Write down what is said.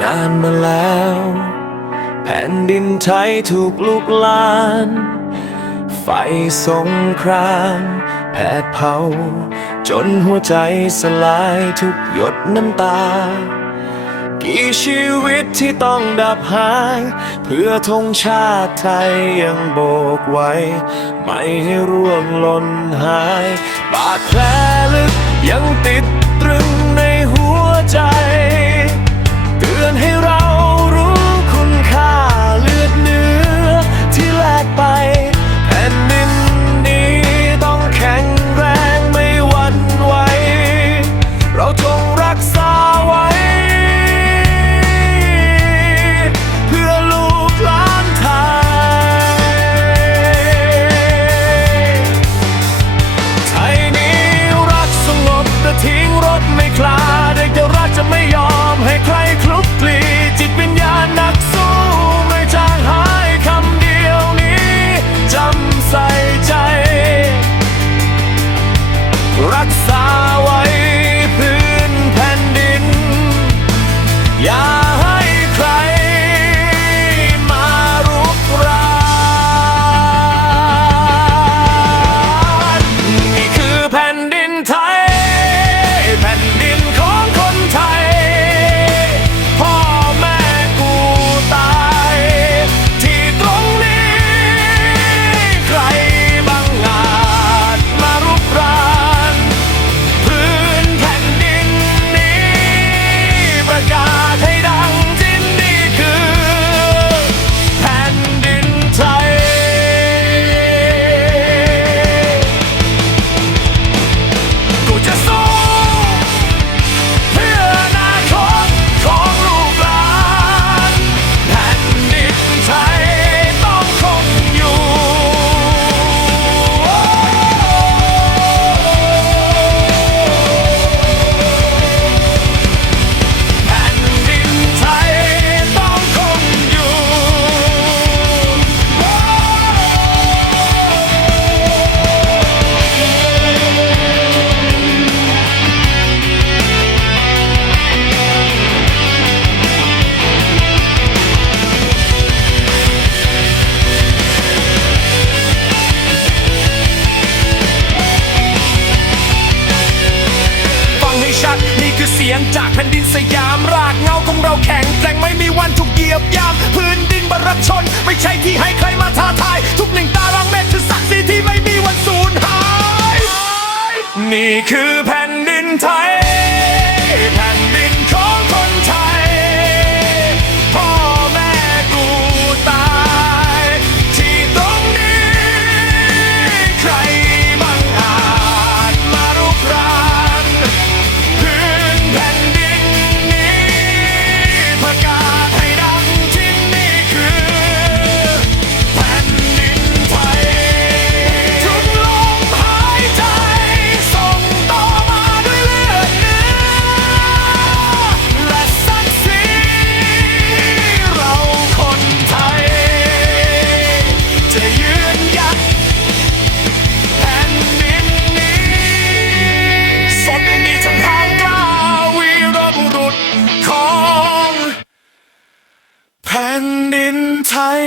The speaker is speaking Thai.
นานมาแล้ว แผ่นดินไทยถูกลุกลาน ไฟสงครามแผดเผา จนหัวใจสลายทุกหยดน้ำตา กี่ชีวิตที่ต้องดับหาย เพื่อธงชาติไทยยังโบกไว้ ไม่ให้ร่วงหล่นหาย บาดแผลลึกยังติด ชัด นี่คือเสียงจากแผ่นดินสยามรากเงาของเราแข็งแกร่งไม่มีวันถูกเหยียบย่ำพื้นดินบรรชน ไม่ใช่ที่ให้ใครมาท้าทาย ทุกหนึ่งตารางเมตรคือศักดิ์ศรีที่ไม่มีวันสูญหาย นี่คือแผ่ ของแผ่นดินไทย